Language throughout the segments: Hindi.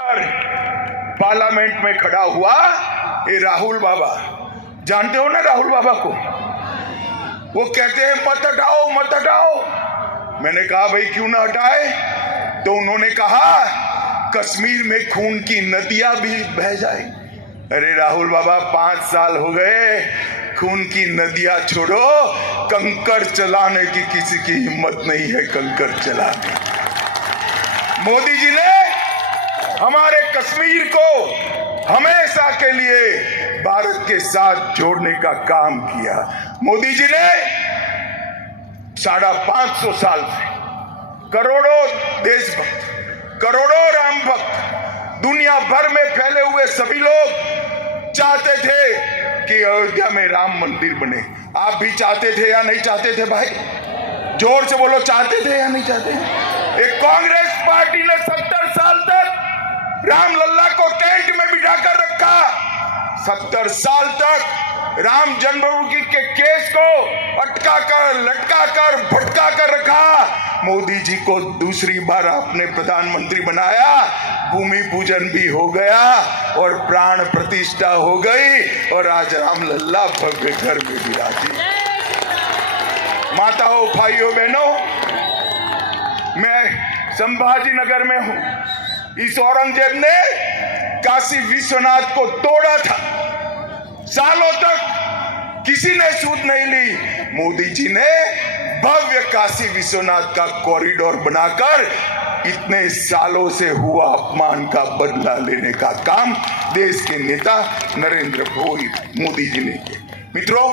पार्लियामेंट में खड़ा हुआ ये राहुल बाबा, जानते हो ना राहुल बाबा को? वो कहते हैं मत हटाओ मत हटाओ। मैंने कहा भाई क्यों ना हटाए? तो उन्होंने कहा कश्मीर में खून की नदियां भी बह जाए। अरे राहुल बाबा 5 साल हो गए, खून की नदियां छोड़ो, कंकर चलाने की किसी की हिम्मत नहीं है। कंकर चलाने मोदी जी ने हमारे कश्मीर को हमेशा के लिए भारत के साथ जोड़ने का काम किया। मोदी जी ने 550 साल से करोड़ों देशभक्त, करोड़ों राम भक्त दुनिया भर में फैले हुए सभी लोग चाहते थे कि अयोध्या में राम मंदिर बने। आप भी चाहते थे या नहीं चाहते थे भाई? जोर से बोलो, चाहते थे या नहीं चाहते? एक कांग्रेस पार्टी ने 70 साल तक राम लल्ला को टेंट में बिठा कर रखा। 70 साल तक राम जन्मभूमि के केस को अटका कर, लटका कर, भटका कर रखा। मोदी जी को दूसरी बार आपने प्रधानमंत्री बनाया, भूमि पूजन भी हो गया और प्राण प्रतिष्ठा हो गई और आज राम लल्ला भव्य घर में विराजी। माताओं, भाइयों, बहनों, मैं संभाजी नगर में हूं। इस औरंगजेब ने काशी विश्वनाथ को तोड़ा था, सालों तक किसी ने सूद नहीं ली। मोदी जी ने भव्य काशी विश्वनाथ का कॉरिडोर बनाकर इतने सालों से हुआ अपमान का बदला लेने का काम देश के नेता नरेंद्र मोदी जी ने किया। मित्रों,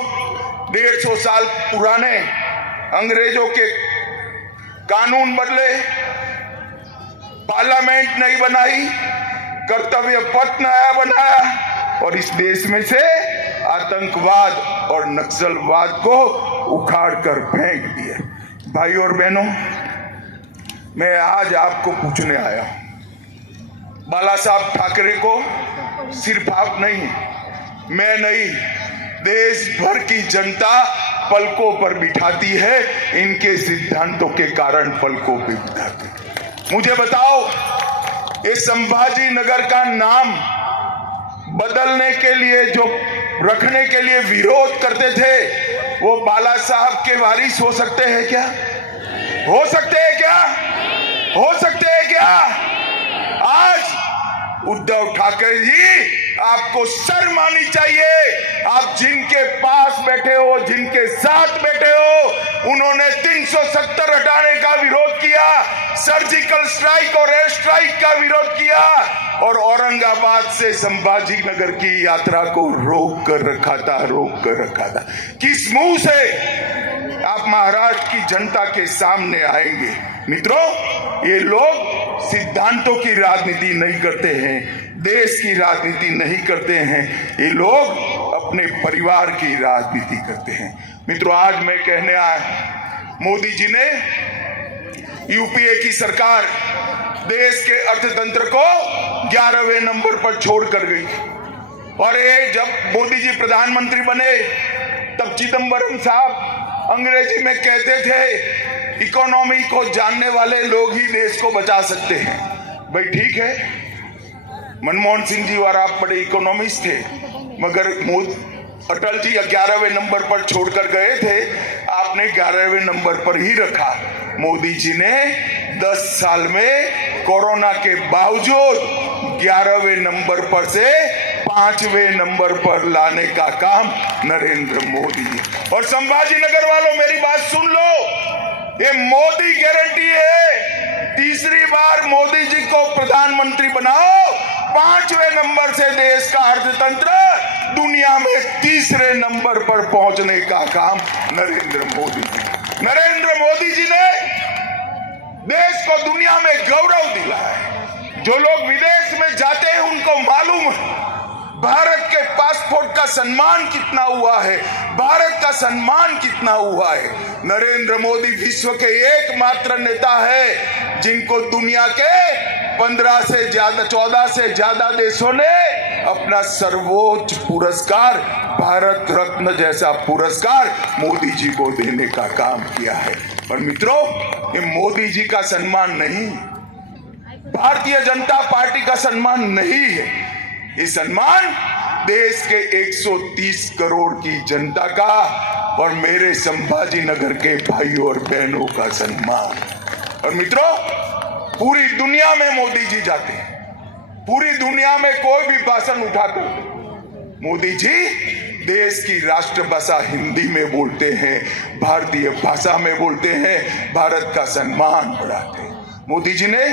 150 साल पुराने अंग्रेजों के कानून बदले, पार्लियामेंट नहीं बनाई, कर्तव्य पथ नया बनाया और इस देश में से आतंकवाद और नक्सलवाद को उखाड़ कर फेंक दिया। भाई और बहनों, मैं आज आपको पूछने आया हूं, बाला साहब ठाकरे को सिर्फ आप नहीं, मैं नहीं, देश भर की जनता पलकों पर बिठाती है। इनके सिद्धांतों के कारण पलकों पर बिठाती है। मुझे बताओ, ये संभाजी नगर का नाम बदलने के लिए, जो रखने के लिए विरोध करते थे, वो बाला साहब के वारिस हो सकते हैं क्या? हो सकते हैं क्या? हो सकते हैं क्या? आज उद्धव ठाकरे जी, आपको शर्म आनी चाहिए। आप जिनके पास बैठे हो, जिनके साथ बैठे हो, उन्होंने 370 हटाने का विरोध किया, सर्जिकल स्ट्राइक और एयर स्ट्राइक का विरोध किया और औरंगाबाद से संभाजी नगर की यात्रा को रोक कर रखा था। किस मुंह से आप महाराष्ट्र की जनता के सामने आएंगे? मित्रों, ये लोग सिद्धांतों की राजनीति नहीं करते हैं, देश की राजनीति नहीं करते हैं, ये लोग अपने परिवार की राजनीति करते हैं। मित्रों, आज मैं कहने आया, मोदी जी ने यूपीए की सरकार देश के अर्थतंत्र को 11वें नंबर पर छोड़ कर गई और ये जब मोदी जी प्रधानमंत्री बने तब चिदंबरम साहब अंग्रेजी में कहते थे इकोनॉमी को जानने वाले लोग ही देश को बचा सकते हैं। भाई ठीक है, मनमोहन सिंह जी और आप बड़े इकोनॉमिस्ट थे, मगर अटल जी 11वें नंबर पर छोड़कर गए थे, आपने 11वें नंबर पर ही रखा। मोदी जी ने 10 साल में कोरोना के बावजूद 11वें नंबर पर से 5वें नंबर पर लाने का काम नरेंद्र मोदी जी। और संभाजी नगर वालों, मेरी बात सुन लो, ये मोदी गारंटी है, तीसरी बार मोदी जी को प्रधानमंत्री बनाओ, 5वें नंबर से देश का अर्थतंत्र दुनिया में 3रे नंबर पर पहुंचने का काम नरेंद्र मोदी जी। नरेंद्र मोदी जी ने देश को दुनिया में गौरव दिला है। जो लोग विदेश में जाते हैं उनको मालूम है भारत के पासपोर्ट का सम्मान कितना हुआ है, भारत का सम्मान कितना हुआ है। नरेंद्र मोदी विश्व के एकमात्र नेता है जिनको दुनिया के 14 से ज्यादा देशों ने अपना सर्वोच्च पुरस्कार, भारत रत्न जैसा पुरस्कार मोदी जी को देने का काम किया है। और मित्रों, ये मोदी जी का सम्मान नहीं, भारतीय जनता पार्टी का सम्मान नहीं है, ये सम्मान देश के 130 करोड़ की जनता का और मेरे संभाजी नगर के भाइयों और बहनों का सम्मान। और मित्रों, पूरी दुनिया में मोदी जी जाते हैं, पूरी दुनिया में कोई भी भाषण उठाकर मोदी जी देश की राष्ट्रभाषा हिंदी में बोलते हैं, भारतीय भाषा में बोलते हैं, भारत का सम्मान बढ़ाते हैं। मोदी जी ने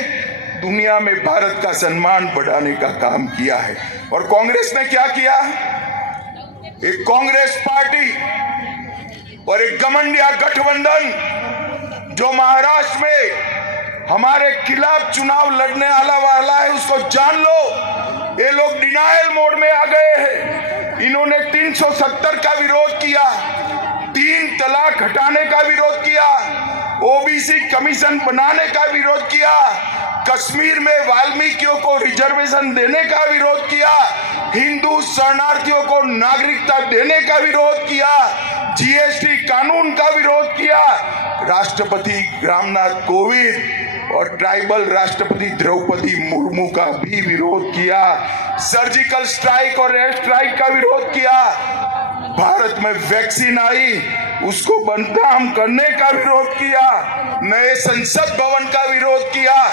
दुनिया में भारत का सम्मान बढ़ाने का काम किया है। और कांग्रेस ने क्या किया? एक कांग्रेस पार्टी और एक घमंडिया गठबंधन जो महाराष्ट्र में हमारे खिलाफ चुनाव लड़ने वाला है, उसको जान लो, ये लोग डिनायल मोड में आ गए हैं। इन्होंने 370 का विरोध किया, 3 तलाक हटाने का विरोध किया, ओबीसी कमीशन बनाने का विरोध किया, कश्मीर में वाल्मीकियों को रिजर्वेशन देने का विरोध किया, हिंदू शरणार्थियों को नागरिकता देने का विरोध किया, जीएसटी कानून का विरोध किया, राष्ट्रपति रामनाथ कोविंद और ट्राइबल राष्ट्रपति द्रौपदी मुर्मू का भी विरोध किया, सर्जिकल स्ट्राइक और एयर स्ट्राइक का विरोध किया, भारत में वैक्सीन आई उसको बदनाम करने का विरोध किया, नए संसद भवन का विरोध किया,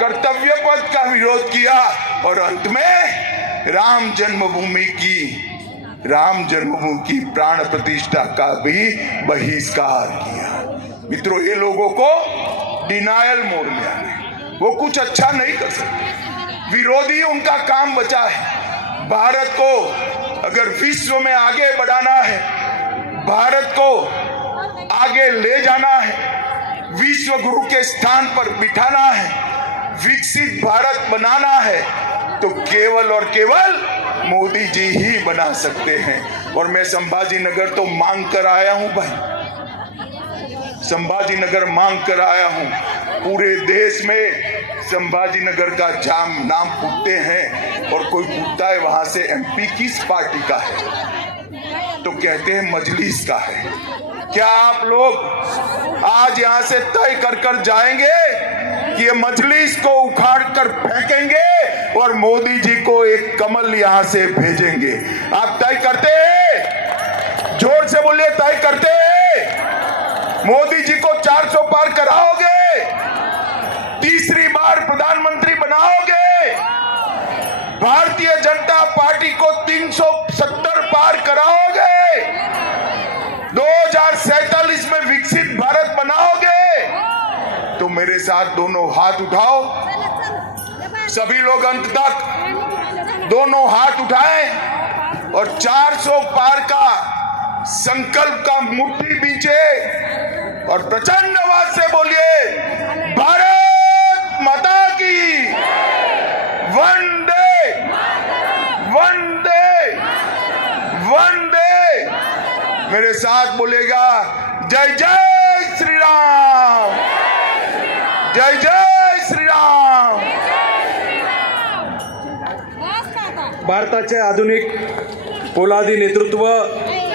कर्तव्य पथ का विरोध किया और अंत में राम जन्मभूमि की प्राण प्रतिष्ठा का भी बहिष्कार किया। मित्रों, ये लोगों को डिनायल मोड में आने, वो कुछ अच्छा नहीं कर सकते, विरोधी उनका काम बचा है। भारत को अगर विश्व में आगे बढ़ाना है, भारत को आगे ले जाना है, विश्व गुरु के स्थान पर बिठाना है, विकसित भारत बनाना है, तो केवल और केवल मोदी जी ही बना सकते हैं। और मैं संभाजी नगर तो मांग कर आया हूं भाई, संभाजी नगर मांग कर आया हूं। पूरे देश में संभाजी नगर का जाम नाम पूछते हैं और कोई पूछता है वहां से एमपी किस पार्टी का है, तो कहते हैं मजलिस का है। क्या आप लोग आज यहां से तय कर जाएंगे कि ये मजलिस को उखाड़ कर फेंकेंगे और मोदी जी को एक कमल यहां से भेजेंगे? आप तय करते हैं? जोर से बोलिए, तय करते हैं? मोदी जी को 400 पार कराओगे? तीसरी बार प्रधानमंत्री बनाओगे? भारतीय जनता पार्टी को 370 पार कराओगे? 2047 में विकसित भारत बनाओगे? तो मेरे साथ दोनों हाथ उठाओ, सभी लोग अंत तक दोनों हाथ उठाएं और 400 पार का संकल्प का मुट्ठी बीचे और प्रचंड आवाज से बोलिए, भारत माता की वंदे वंदे वंदे। मेरे साथ बोलेगा, जय जय श्री राम, जय जय श्री राम। भारताचे आधुनिक पोलादी नेतृत्व